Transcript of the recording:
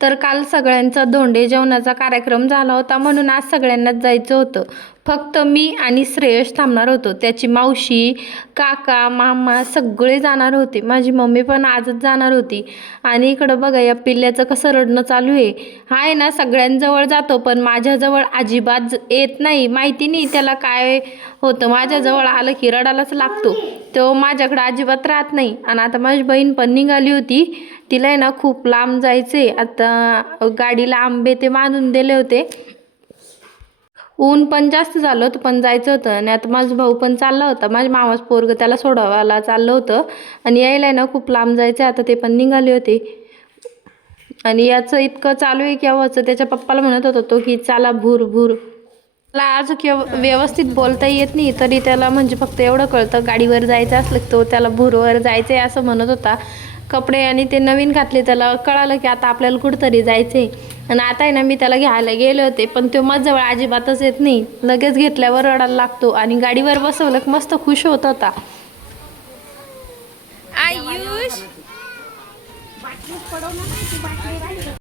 तर काल सगळ्यांचा धोंडे जेवणाचा कार्यक्रम झाला होता, म्हणून आज सगळ्यांनाच जायचं होतं. फक्त मी आणि श्रेयश थांबणार होतो. त्याची मावशी, काका, मामा सगळे जाणार होते. माझी मम्मी पण आजच जाणार होती. आणि इकडं बघा या पिल्ल्याचं कसं रडणं चालू आहे. हा आहे ना सगळ्यांजवळ जातो, पण माझ्याजवळ अजिबात येत नाही. माहिती नाही त्याला काय होतं, माझ्याजवळ आलं की रडायलाच लागतो. तो माझ्याकडं अजिबात राहत नाही. आणि आता माझी बहीण पण निघाली होती. तिला आहे ना खूप लांब जायचे. आता गाडीला आंबे ते बांधून दिले होते. ऊन पण जास्त झालं होतं, पण जायचं होतं. आणि आता माझा भाऊ पण चालला होता, माझ्या मामाचं पोरगं त्याला सोडावायला चाललं होतं. आणि यायला आहे ना खूप लांब जायचं. आता ते पण निघाले होते. आणि याचं इतकं चालू आहे केव्हाचं, त्याच्या पप्पाला म्हणत होता तो की चला भूर भूर. मला आज व्यवस्थित बोलता येत नाही, तरी त्याला म्हणजे फक्त एवढं कळतं गाडीवर जायचं असलं की तो त्याला भूरवर जायचं आहे असं म्हणत होता. कपडे आणि ते नवीन घातले, त्याला कळालं की आता आपल्याला कुठंतरी जायचं आहे. आणि आता आहे ना मी त्याला घ्यायला गेले होते, पण तो माझ्याजवळ अजिबातच येत नाही. लगेच घेतल्यावर रडायला लागतो. आणि गाडीवर बसवलं की मस्त खुश होत होता. आयुष